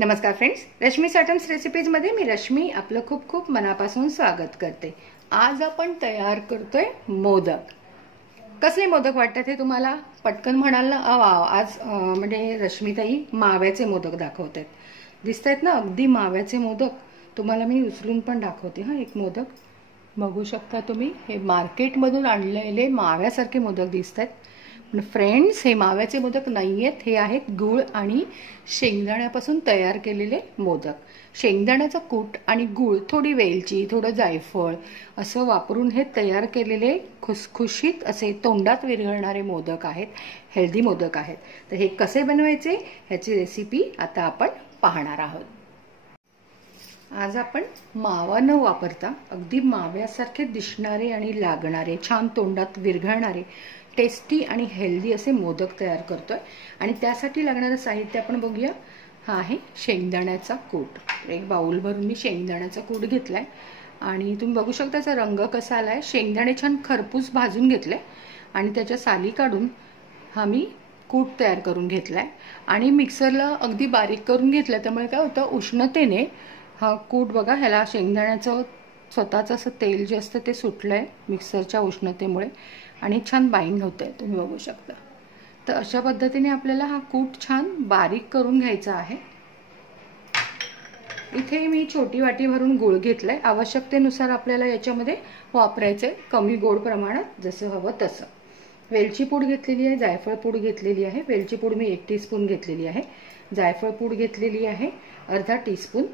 नमस्कार friends, Rashmi सॅटम्स recipes मध्ये मी रश्मी आपलं खूप खूप मनापासून स्वागत करते। आज आपण तयार करतोय मोदक। कसले मोदक वाटतात हे तुम्हाला? पटकन म्हणाल ना, आज म्हणजे रश्मीताई माव्याचे मोदक दाखवतात। दिसतायत ना अगदी माव्याचे मोदक। तुम्हाला मी उचलून पण दाखवते। हा एक मोदक बघू शकता तुम्ही। हे मार्केट मधून आणलेले माव्यासारखे मोदक दिसतात। फ्रेंड्स, हे माव्याचे मोदक नाहीयेत, हे आहेत गूळ आणि शेंगदाण्यापासून तयार केलेले मोदक। शेंगदाण्याचा कूट आणि गूळ, थोडी वेलची, थोडं जायफळ असं वापरून हे तयार केलेले खुसखुशीत असे तोंडात विरघळणारे मोदक आहेत। हेल्दी मोदक आहेत। तर हे कसे बनवायचे ह्याची रेसिपी आता आपण पाहणार आहोत। आज आपण मावा न वापरता अगदी माव्यासारखे दिसणारे आणि लागणारे, छान तोंडात विरघळणारे, टेस्टी आणि हेल्दी असे मोदक तयार करतोय। आणि त्यासाठी लागणारे साहित्य आपण बघूया। हा आहे शेंगदाण्याचा कूट। एक बाउल भरून मी शेंगदाण्याचा कूट घेतलाय आणि तुम्ही बघू शकता त्याचा रंग कसा आलाय। शेंगदाणे छान खरपूस भाजून घेतले आणि त्याच्या साली काढून हा मी कूट तयार करून घेतलाय आणि मिक्सरला अगदी बारीक करून घेतलं। त्यामुळे काय होतं, उष्णतेने हा कूट बघा, ह्याला शेंगदाण्याचं स्वतःचं असं तेल जे असतं ते सुटलंय मिक्सरच्या उष्णतेमुळे आणि छान बाइंड होतंय, तुम्ही बघू शकता। तर अशा पद्धतीने आपल्याला हा कूट छान बारीक करून घ्यायचा आहे। इथे मी छोटी वाटी भरून गूळ घेतलाय। आवश्यकतेनुसार आपल्याला याच्यामध्ये वापरायचे कमी गोड प्रमाणात, जसं हवं तसं। वेलची पूड घेतलेली आहे, जायफळ पूड घेतलेली आहे। वेलची पूड मी 1 टीस्पून घेतलेली आहे, जायफळ पूड घेतलेली आहे अर्धा टीस्पून।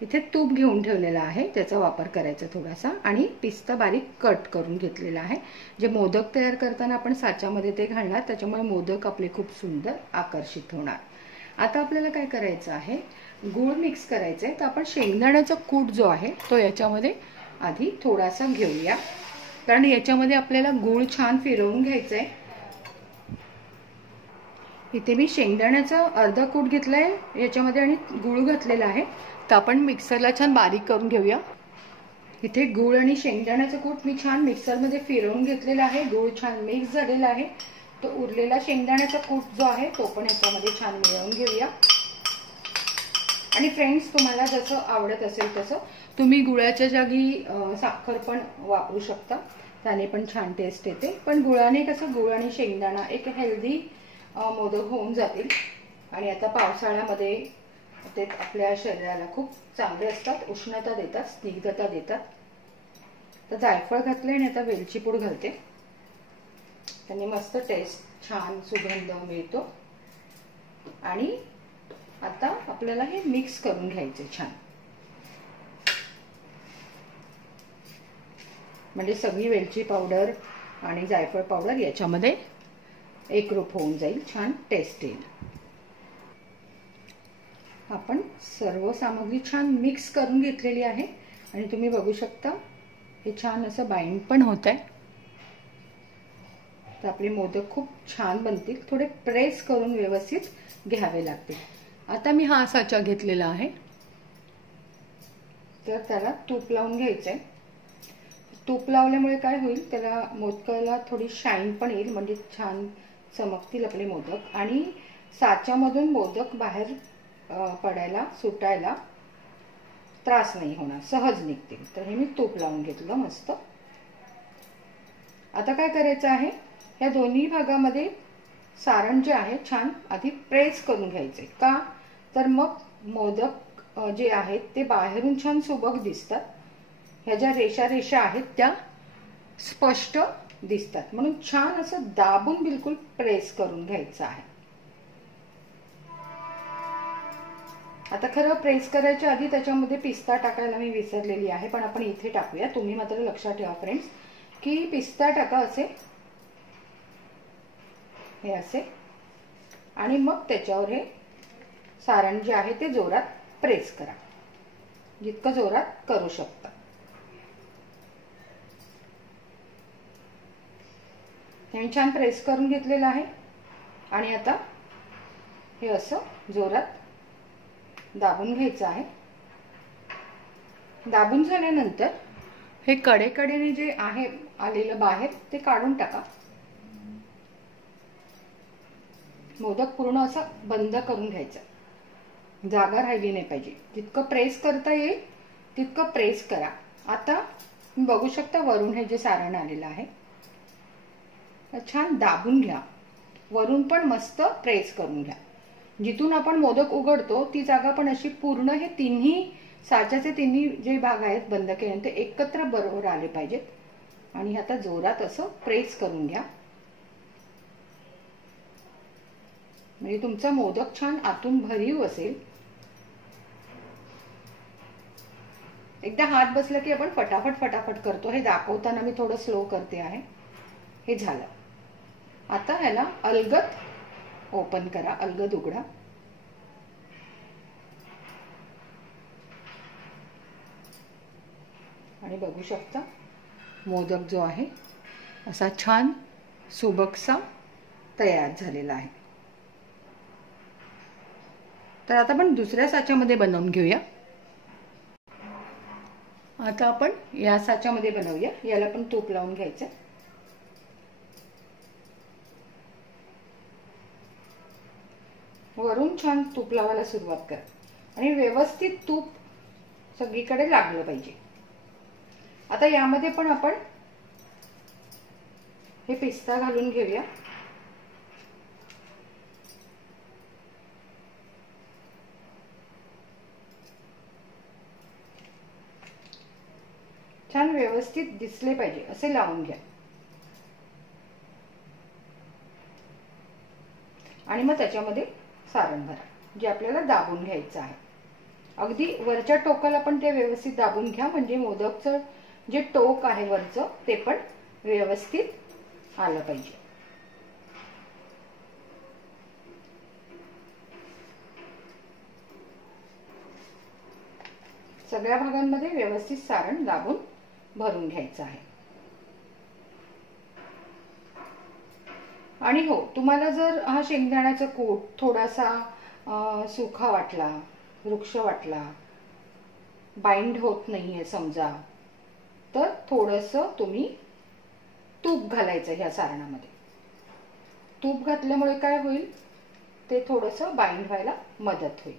इथे तूप घेऊन ठेवलेला आहे, त्याचा वापर करायचा थोडासा। आणि पिस्ता बारीक कट करून घेतलेला आहे। जे मोदक तयार करताना आपण साच्यामध्ये ते घालणार, त्याच्यामुळे मोदक आपले खूप सुंदर आकर्षित होणार। आता आपल्याला काय करायचं आहे, गूळ मिक्स करायचं आहे। तर आपण शेंगदाण्याचा कूट जो आहे तो याच्यामध्ये आधी थोडासा घेऊया, कारण याच्यामध्ये आपल्याला गूळ छान फिरवून घ्यायचा आहे। इथे मी शेंगदाण्याचा अर्धा कूट घेतलाय याच्यामध्ये आणि गूळ घातलेला आहे। तर आपण मिक्सरला छान बारीक करून घेऊया। इथे गूळ आणि शेंगदाण्याचा कूट मी छान मिक्सरमध्ये फिरवून घेतलेला आहे। गूळ छान मिक्स झालेला आहे। तो उरलेला शेंगदाण्याचा कूट जो आहे तो पण याच्यामध्ये छान मिळवून घेऊया। आणि फ्रेंड्स, तुम्हाला जसं आवडत असेल तसं तुम्ही गुळाच्या जागी साखर पण वापरू शकता, त्याने पण छान टेस्ट येते। पण गुळाने कसं, गूळ आणि शेंगदाणा एक हेल्दी मोदक होऊन जातील। आणि आता पावसाळ्यामध्ये ते आपल्या शरीराला खूप चांगले असतात, उष्णता देतात, स्निग्धता देतात। तर जायफळ घातले आणि आता वेलची पूड घालते, त्याने मस्त टेस्ट, छान सुगंध मिळतो। आणि आता आपल्याला हे मिक्स करून घ्यायचे छान, म्हणजे सगळी वेलची पावडर आणि जायफळ पावडर याच्यामध्ये एकरूप होऊन जाईल, छान टेस्ट येईल। आपण सर्व सामग्री छान मिक्स करून घेतलेली आहे आणि तुम्ही बघू शकता हे छान असं बाइंड पण होत आहे। तर आपले मोदक खूप छान बनतील। थोडे प्रेस करून व्यवस्थित घ्यावे लागतील। आता मी हा साचा घेतलेला आहे, तर त्याला तूप लावून घ्यायचंय। तूप लावल्यामुळे काय होईल, त्याला मोदकाला थोडी शाईन पण येईल, म्हणजे छान चमकतील आपले मोदक। आणि साच्यामधून मोदक बाहेर पडायला, सुटायला त्रास नाही होणार, सहज निघतील। तर हे मी तूप लावून घेतलं मस्त। आता काय करायचं आहे, या दोन्ही भागामध्ये सारण जे आहे छान आधी प्रेस करून घ्यायचे। का तर मग मोदक जे आहेत ते बाहेरून छान सुबक दिसतात, ह्या ज्या रेषा रेषा आहेत त्या स्पष्ट दिसतात, म्हणून छान असं दाबून बिलकुल प्रेस करून घ्यायचं आहे। आता खरं प्रेस करायच्या आधी त्याच्यामध्ये पिस्ता टाकायला मी विसरलेली आहे, पण आपण इथे टाकूया। तुम्ही मात्र लक्षात ठेवा फ्रेंड्स की पिस्ता टाका असे, हे असे, आणि मग त्याच्यावर हे सारण जे आहे ते जोरात प्रेस करा, जितकं जोरात करू शकता। हे छान प्रेस करून घेतलेलं आहे आणि आता हे असं जोरात दाबून घ्यायचं आहे। दाबून झाल्यानंतर हे कडेकडेने जे आहे आलेलं बाहेर ते काढून टाका। मोदक पूर्ण असं बंद करून घ्यायचं। जागा राहिली नाही पाहिजे. जितकं प्रेस करता येईल तितकं प्रेस करा. आता बघू शकता वरून हे जे सारण आलेलं आहे छान दाबून घ्या. वरून पण मस्त प्रेस करून घ्या. जिथून आपण मोदक उघडतो ती जागा पण अशी पूर्ण हे तिन्ही साच्याचे तिन्ही जे भाग आहेत बंद केल्यानंतर एकत्र बरोबर आले पाहिजेत. आणि आता जोरात असं प्रेस करून घ्या. म्हणजे तुमचा मोदक छान आतून भरीव असेल. एकदा हात बसला की आपण फटाफट फटाफट करतो. हे दाखवताना मी थोडं स्लो करते आहे. हे झालं. आता ह्याला अलगद ओपन करा, अलगद उघडा. आणि बघू शकता मोदक जो आहे असा छान सुबकसा तयार झालेला आहे. तर आता आपण दुसऱ्या साच्यामध्ये बनवून घेऊया. आता आपण या साच्यामध्ये बनवूया. याला पण तूप लावून घ्यायचं. वरून छान तूप लावायला सुरुवात करा आणि व्यवस्थित तूप सगळीकडे लागलं पाहिजे. आता यामध्ये पण आपण हे पिस्ता घालून घेऊया. छान व्यवस्थित दिसले पाहिजे असे लावून घ्या. आणि मग त्याच्यामध्ये सारण भरा जे आपल्याला दाबून घ्यायचं आहे. अगदी वरच्या टोकाला पण ते व्यवस्थित दाबून घ्या. म्हणजे मोदकचं जे टोक आहे वरचं ते पण व्यवस्थित आलं पाहिजे. सगळ्या भागांमध्ये व्यवस्थित सारण दाबून भरून घ्यायचं आहे. आणि हो, तुम्हाला जर हा शेंगदाण्याचा कूट थोडासा सुखा वाटला, वृक्ष वाटला, बाइंड होत नाहीये समजा, तर थोडंसं तुम्ही तूप घालायचं ह्या सारणामध्ये. तूप घातल्यामुळे काय होईल, ते थोडंसं बाइंड व्हायला मदत होईल.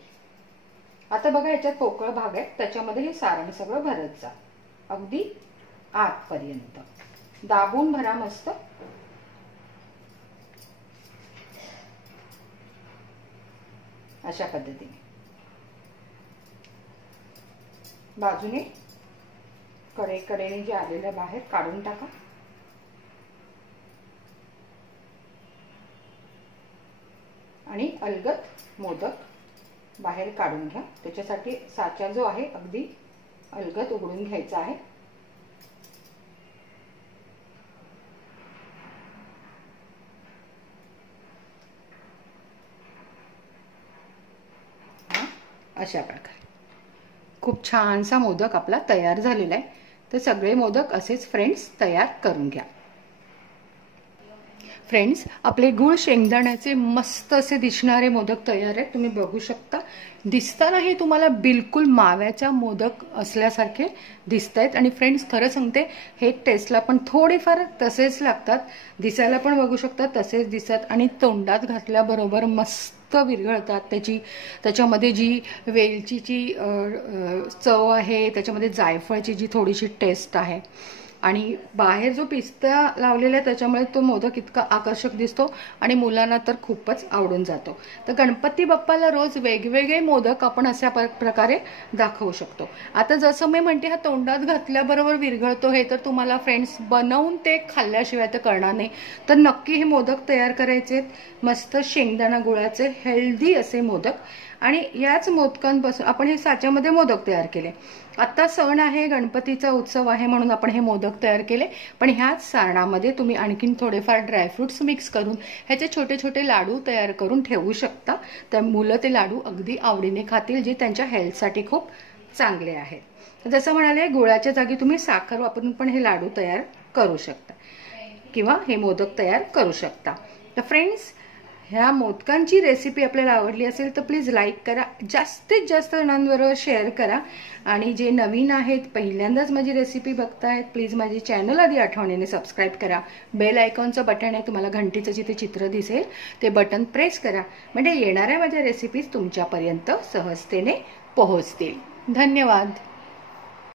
आता बघा याच्यात पोकळ भाग आहे, त्याच्यामध्ये हे सारण सगळं भरत जा अगदी आतपर्यंत. दाबून भरा मस्त. अशा पद्धतीने बाजूने कडेने जे आलेलं बाहेर काढून टाका. आणि अलगद मोदक बाहेर काढून घ्या. त्याच्यासाठी साचा जो आहे अगदी अलगद उघडून घ्यायचा आहे. अशा प्रकारे खूप छानसा मोदक आपला तयार झालेला आहे. तर सगळे मोदक असेच फ्रेंड्स तयार करून घ्या. फ्रेंड्स, आपले गुळ शेंगदाण्याचे मस्त असे दिसणारे मोदक तयार आहेत. तुम्ही बघू शकता. दिसतानाही तुम्हाला बिलकुल माव्याचा मोदक असल्यासारखे दिसतायत. आणि फ्रेंड्स, खरं सांगते, हे टेस्टला पण थोडेफार तसेच लागतात. दिसायला पण बघू शकता तसेच दिसतात. आणि तोंडात घातल्याबरोबर मस्त विरघळतात. त्याच्यामध्ये जी वेलचीची चव आहे, त्याच्यामध्ये जायफळची जी थोडीशी टेस्ट आहे, आणि बाहेर जो पिस्ता लावलेला आहे त्याच्यामुळे तो मोदक इतका आकर्षक दिसतो आणि मुलांना तर खूपच आवडून जातो. तर गणपती बाप्पाला रोज वेगवेगळे मोदक आपण अशा प्रकारे दाखवू शकतो. आता जसं मी म्हणते, हा तोंडात घातल्याबरोबर विरघळतो, हे तर तुम्हाला फ्रेंड्स बनवून ते खाल्ल्याशिवाय तर करणार नाही. तर नक्की हे मोदक तयार करायचे. मस्त शेंगदाणा गुळाचे हेल्दी असे मोदक. आणि याच मोदकांपासून आपण हे साच्यामध्ये मोदक तयार केले. आता सण आहे, गणपतीचा उत्सव आहे, म्हणून आपण हे मोदक तयार केले. पण ह्याच सारणामध्ये तुम्ही आणखीन थोडेफार ड्रायफ्रुट्स मिक्स करून ह्याचे छोटे छोटे लाडू तयार करून ठेवू शकता. तर मुलं ते लाडू अगदी आवडीने खातील, जे त्यांच्या हेल्थसाठी खूप चांगले आहेत. जसं म्हणाले, गुळाच्या जागी तुम्ही साखर वापरून पण हे लाडू तयार करू शकता किंवा हे मोदक तयार करू शकता. तर फ्रेंड्स, ह्या मोदकांची रेसिपी आपल्याला आवडली असेल तर प्लीज लाईक करा, जास्तीत जास्त जणांबरोबर शेअर करा. आणि जे नवीन आहेत, पहिल्यांदाच माझी रेसिपी बघतायत, प्लीज माझी चॅनल आधी आठवणीने सबस्क्राईब करा. बेल आयकॉनचं बटन आहे, तुम्हाला घंटीचं जिथे चित्र दिसेल ते बटन प्रेस करा, म्हणजे येणाऱ्या माझ्या रेसिपीज तुमच्यापर्यंत सहजतेने पोहोचतील. धन्यवाद.